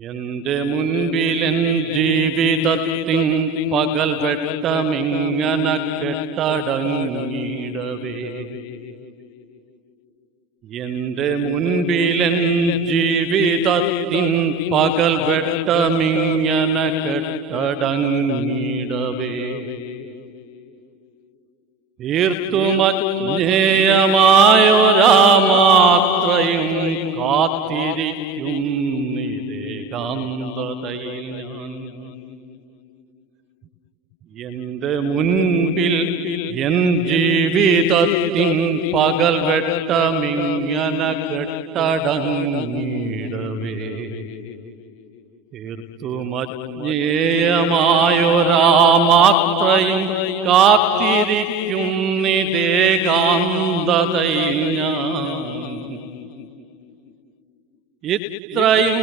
എന്റെ മുൻപിലെൻ ജീവിതത്തിൻ പകൽ വെട്ടമിങ്ങനെ കെട്ടടങ്ങിയിടവേ, എന്റെ മുൻപിലെൻ ജീവിതത്തിൻ പകൽ വെട്ടമിങ്ങനെ കെട്ടടങ്ങിയിടവേ, തീർത്തുമജ്ഞേയമായൊരാ മാത്രയും കാത്തിരിക്കും കാന്തതയിൽ ഞാൻ. എന്റെ മുൻപിൽ എൻ ജീവിതത്തിൻ പകൽ വെട്ടമിങ്ങനെ കെട്ടടങ്ങിയിടവേ, തീർത്തുമജ്ഞേയമായൊരാ മാത്രയും കാത്തിരിക്കും നിദേകാന്തതയിൽ ഞാൻ. ഇത്രയും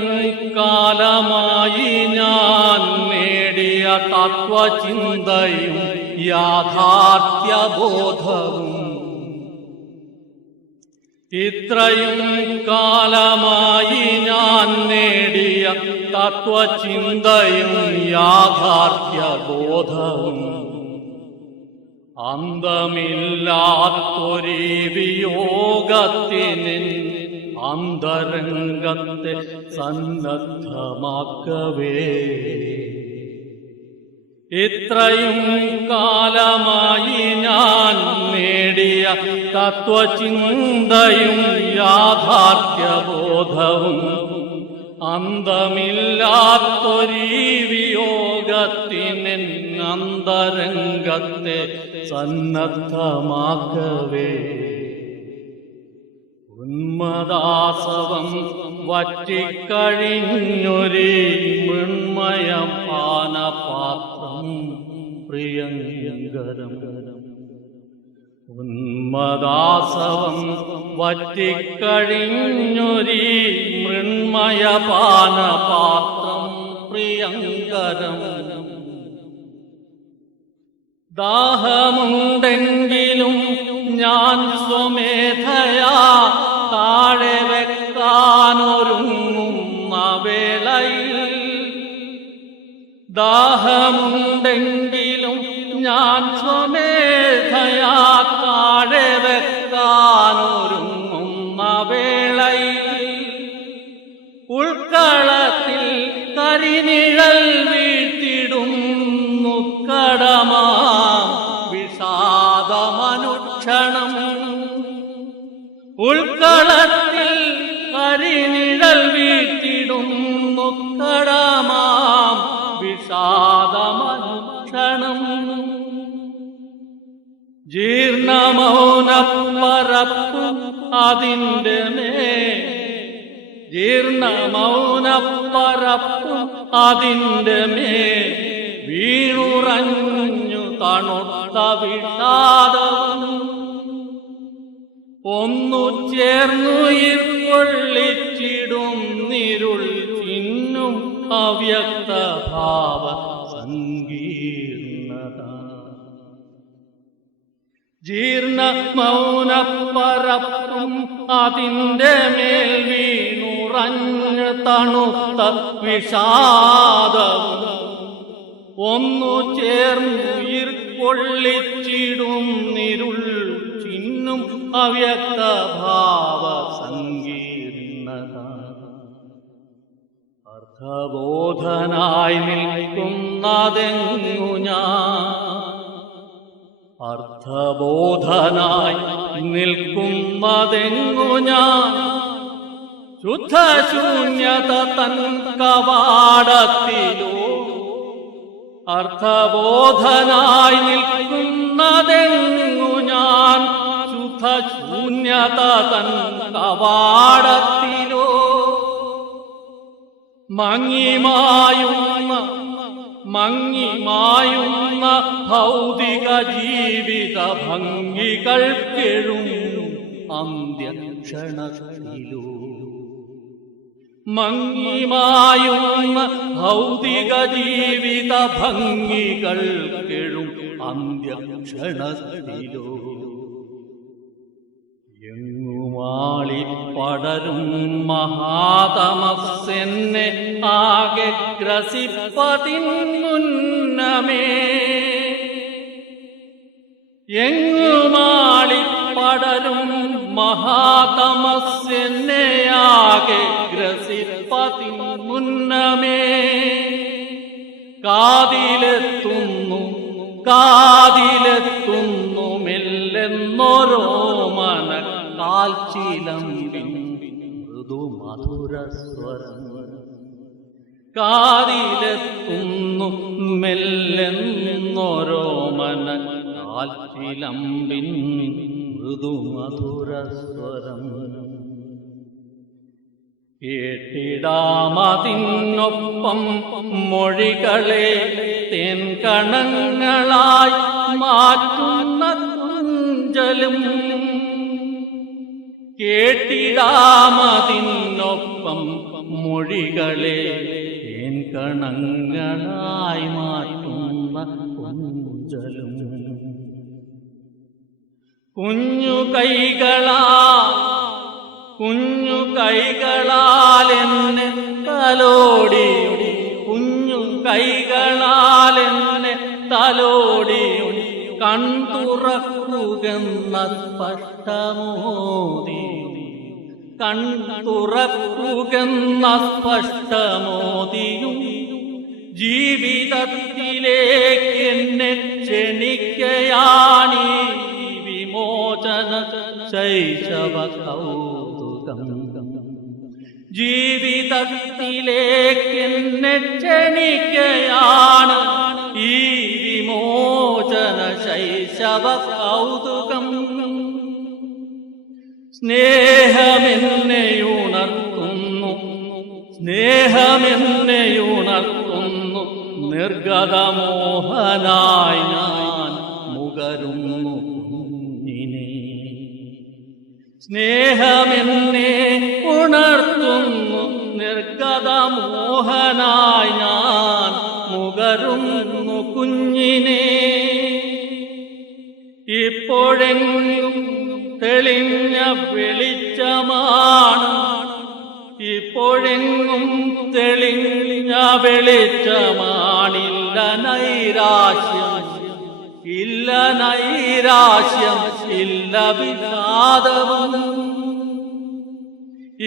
കാലമായി ഞാൻ നേടിയ തത്വചിന്തയും യാഥാർത്ഥ്യബോധവും, ഇത്രയും കാലമായി ഞാൻ നേടിയ തത്വചിന്തയും യാഥാർത്ഥ്യബോധവും അന്തമില്ലാത്തൊരു വിയോഗത്തിന് അന്തരംഗത്തെ സന്നദ്ധമാക്കവേ, ഇത്രയും കാലമായി ഞാൻ നേടിയ തത്വചിന്തയും യാഥാർത്ഥ്യബോധവും അന്തമില്ലാത്തൊരു വിയോഗത്തിന് അന്തരംഗത്തെ സന്നദ്ധമാക്കവേ, ഉന്മദാസവം വറ്റിക്കഴിഞ്ഞൊരു മൃണ്മയം പാനപാത്രം പ്രിയങ്കരം, ഉന്മദാസവം വറ്റിക്കഴിഞ്ഞൊരു മൃണ്മയ പാനപാത്രം പ്രിയങ്കരം. ദാഹമുണ്ടെങ്കിലും ഞാൻ സ്വമേധയാ താഴെ വെക്കാനൊരുങ്ങുന്ന വേളയിൽ, ദാഹമുണ്ടെങ്കിലും ഞാൻ സ്വമേധയാ താഴെ വെക്കാനൊരുങ്ങുന്ന വേളയിൽ, ഉൾക്കളത്തിൽ കരിനിഴൽ വീഴ്ത്തിടുന്നു കടമാ വിഷാദമനുക്ഷണം, ഉൾക്കളത്തിൽ കരിനിഴൽ വീഴ്ത്തിടുന്നു കടമാം വിഷാദമനുക്ഷണം. ജീർണമൗനപ്പരപ്പു അതിന്റെ മേൽ, ജീർണമൗനപ്പരപ്പു അതിന്റെ മേൽ വീണുറഞ്ഞു തണുത്ത വിഷാദം, ഒന്നു ചേർന്നുയിർക്കൊള്ളിച്ചിടും നിരുൾ ചിന്നും അവ്യക്തഭാവ സങ്കീർണത. ജീർണ മൗനപ്പരപ്പും അതിന്റെ മേൽ വീണുറഞ്ഞ് തണുത്ത വിഷാദവും, ഒന്നു ചേർന്നുയിർക്കൊള്ളിച്ചിടും നിരുൾ ചിന്നും അവ്യക്തഭാവ സങ്കീർണത. അർത്ഥബോധനായി നിൽക്കുന്നതെങ്ങു ഞാൻ, അർത്ഥബോധനായി നിൽക്കുന്നതെങ്ങു ഞാൻ, ശുദ്ധശൂന്യത തൻ കവാടത്തിലോ, അർത്ഥബോധനായി നിൽക്കുന്നതെങ്ങു ഞാൻ, ശുദ്ധശൂന്യത തൻ കവാടത്തിലോ, മങ്ങിമായുന്ന ഭൗതിക ജീവിത ഭംഗികൾക്കെഴും അന്ത്യക്ഷണത്തിലോ, മങ്ങിമായുന്ന ഭൗതിക ജീവിത ഭംഗികൾക്കെഴും അന്ത്യക്ഷണത്തിലോ, എങ്ങും വാളിപ്പടരും മഹാതമസ്സെന്നെ ആകെ ഗ്രസിപ്പതിന്നുന്നമേ എങ്ങുമാളിപ്പടരും മഹാതമസ്സെന്നെ ആകെ ഗ്രസിപ്പതിന്നുന്നമേ കാതിലെത്തുന്നു മെല്ലെന്നോരോ മന കാൽച്ചിലമ്പിൻ മൃദുമധുരസ്വരം കാതിലെത്തുന്നു മെല്ലെന്നോരോ മന കാൽച്ചിലമ്പിൻ മൃദുമധുരസ്വരം കേട്ടിടാമതിനൊപ്പം മൊഴികളെ തേൻകണങ്ങളായി മാറ്റുന്ന കുഞ്ചലും കേട്ടിടാമതിനൊപ്പം മൊഴികളെ തേൻകണങ്ങളായി മാറ്റുന്ന കുഞ്ചലും കുഞ്ഞു കൈകളാൽ എന്നെ തലോടി കുഞ്ഞു കൈകളാൽ എന്നെ തലോടി കൺതുറക്കുകെന്ന സ്പഷ്ടമോദി കൺതുറക്കുകെന്ന സ്പഷ്ടമോദിയും ജീവിതത്തിലേക്ക് എന്നെ ക്ഷണിക്കയാണീ വിമോചന ശൈശവ കൗതുകം ജീവിതത്തിലേക്ക് എന്നെ ക്ഷണിക്കയാണ് ഈ വിമോചന ശൈശവ കൗതുകം സ്നേഹമെന്നെയുണർത്തുന്നു നിർഗതമോഹനായി ഞാൻ മുകരുന്നു കുഞ്ഞിനെ സ്നേഹമെന്നെ ഉണർത്തുന്നു നിർഗതമോഹനായി ഞാൻ മുകരുന്നു കുഞ്ഞിനെ ഇപ്പോഴെങ്ങും തെളിഞ്ഞ വെളിച്ചമാണ് ഇപ്പോഴെങ്ങും തെളിഞ്ഞ വെളിച്ചമാണില്ല നൈരാശ്യം ഇല്ല നൈരാശ്യം ഇല്ല വിഷാദവും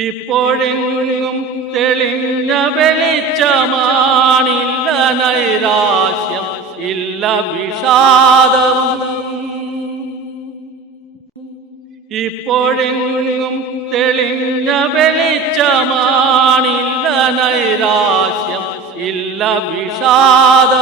ഇപ്പോഴെങ്ങും തെളിഞ്ഞ വെളിച്ചമാണില്ല നൈരാശ്യം ഇല്ല വിഷാദവും ഇപ്പോഴെങ്ങും തെളിഞ്ഞ വെളിച്ചമാണില്ല നൈരാശ്യം ഇല്ല വിഷാദം